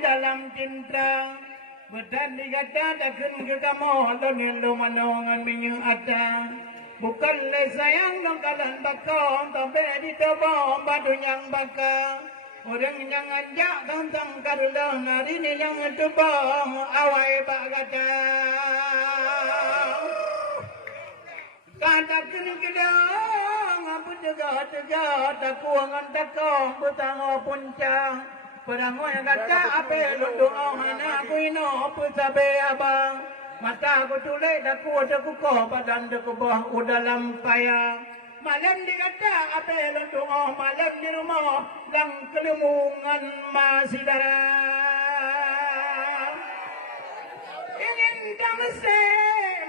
dalam cinta. Bertanding kata takkan ke kamu Lonin lo manongan minyak ada. Bukanlah sayang dong kalian bakal. Tapi di tebal badu yang bakal. Orang yang ajak tentang karulah. Hari ni yang tebal awai bak kata. Katakan kedang apa tegak takuangan takong petang puncang. Perang yang kata apa doa mana aku ino apa sabe abang. Mata aku tulis daku kau badan daku bah dalam payah. Malam dikata apa doa malam di rumah lang kelemungan masih darah. Ingin damse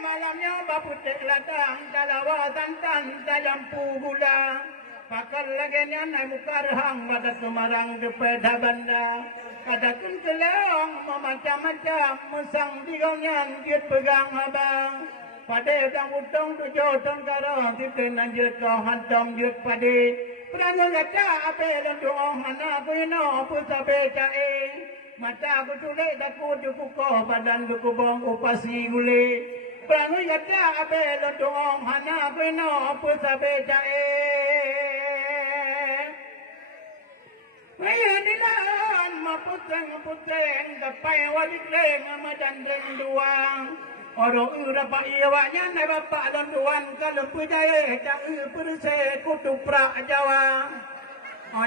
malamnya baputek ladang dalawatan tan dalampu gula. Pakal lagi nyanai mukarhang pada Semarang depeda banda. Kadakun kelong macam-macam musang digonyan dia pegang abang. Pada dang utong tujuh ton karo tipen anjir kau hantam dia pada. Perangga kata apa dan doa mana aku ino pusabe cae. Mata aku tulis daku cukup badan aku bong upasi gule. Perangga kata apa dan doa mana aku ino pusabe cae. Maya dilan maputeng kapai wadik leng amadandeng duang. Orang ura pak iwaknya na bapak dan tuan kalau pujaya cak perse kutuprak Jawa.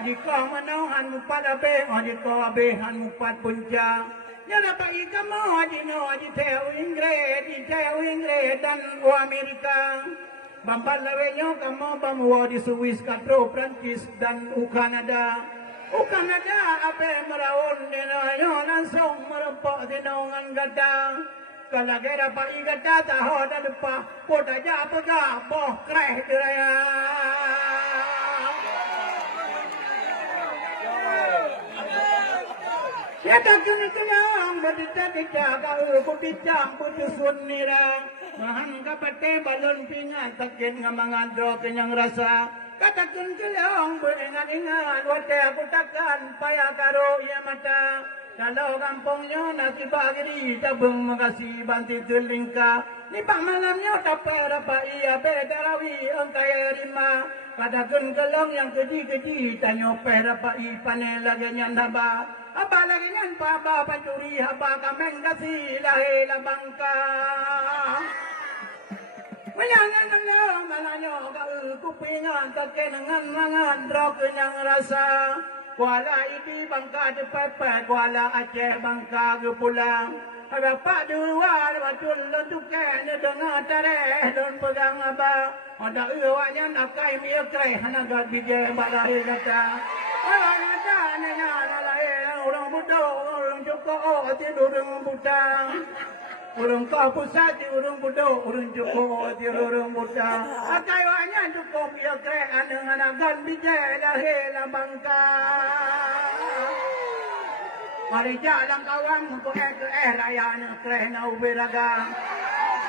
Jika manahan pada be, jika behan mupat punca. Ya dapat ikamu adino di teu Inggris dan Amerika. Bambal lawenyo kamu bamuwa di Swiss, Katro, Prancis dan Kanada. Kanada apa merawon dinayo langsung merempok dinongan gadang. Kalau kira pak igata tahu dah lupa, poda aja apa kah, boh kereh diraya. Ya tak kena kenyang, berdita kau kupicam putusun nira. Mahan kapate balon pingat takin ngamangan do kenyang rasa. Katakan kenyang beringat-ingat, wate aku takkan payah karo ya mata. Kalau kampungnya nasi bagiri tabung makasih banti terlingka. Ni pak malamnya tapai rapai iya bedarawi engkai rima. Kadakan kelong yang keji-keji tanyo perapai panel lagi nyan haba. Haba lagi nyan paba pancuri haba kameng kasih lahe labangka. Mayangan kelong malanyo kau kupingan takenangan mangan drok yang rasa. Kuala ini bangka di Pepe, Kuala Aceh bangka ke pulang. Bapak dua, betul lentukan dengar tareh dan pegang abang. Ada iwaknya nak kai miakrai, hanagat bijay balai kata. Orang kata nanya nalai orang bodoh, orang joko tidur dengan butang. Orang kau pusat di orang bodoh, orang joko di orang butang. Akai waknya cukup miakrai, hanagat bijay lahir bangka. Mari jalan kawan untuk raya negeri nau beraga.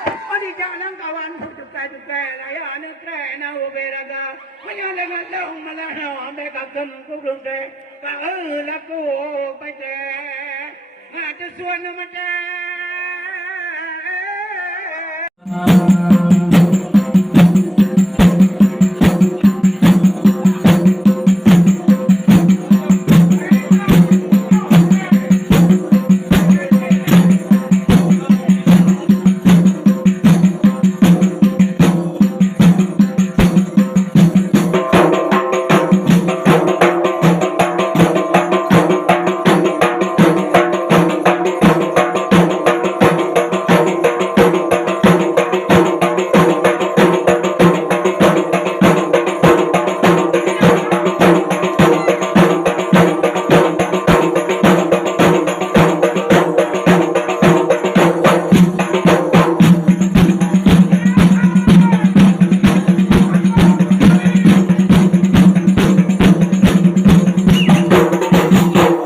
Mari jalan kawan untuk raya negeri nau beraga. Menyalangan dong malano mereka kemkurung deh. Kau laku pada ada suara mata.